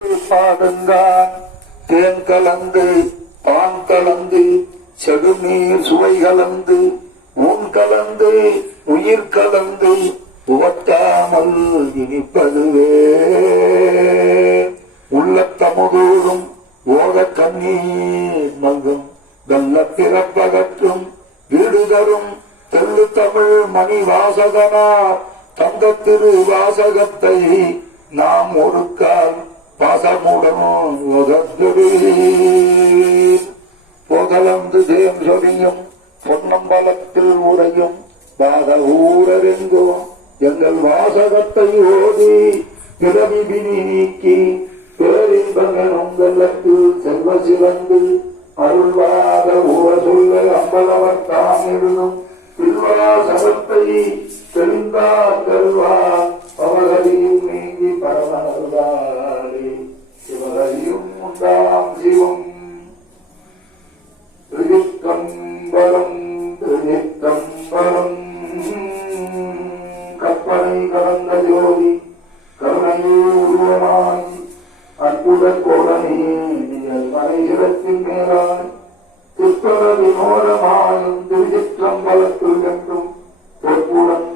பாடுங்கான் தேன் கலந்து பான் கலந்து செடுநீர் சுவை கலந்து ஊன் கலந்து உயிர் கலந்து உவட்டாமல் இனிப்பதுவே உள்ளத்தமுதூரும் ஓத கண்ணீர் மல்கும் வெள்ள பிறப்பகற்றும் வீடு தரும் தெல்லு தமிழ் மணி வாசகனார் தங்க திரு வாசகத்தை நாம் ஒரு கால் பாசமுடனும் போதலந்து தேம் சொரியும் பொன்னம்பலத்தில் உரையும் பாத ஊரெங்கும் எங்கள் வாசகத்தை ஓடி பிறவி விதி நீக்கி பேரின்பங்களும் வெள்ளத்தில் செல்வ சிவந்து அருள்வாத ஊர சொல்ல அம்பலவர் தாம் எழுதும் திருவாசகத்தை தெரிந்தார் கருவார் அவர்களையும் நீங்கி பரமனருளாரே சிவகரியும் உண்டாம் சிவம் திருக்கம்பரம் திருக்கம்பரம் கற்பனை கலந்த ஜோதி கருணையே உருவமாய் அற்புத கோலனே மனைசிரத்தின் மேலாய் திருப்பத வினோதமாயும் திருச்சிற்றம்பலத்தில் என்றும் பொற்புடன்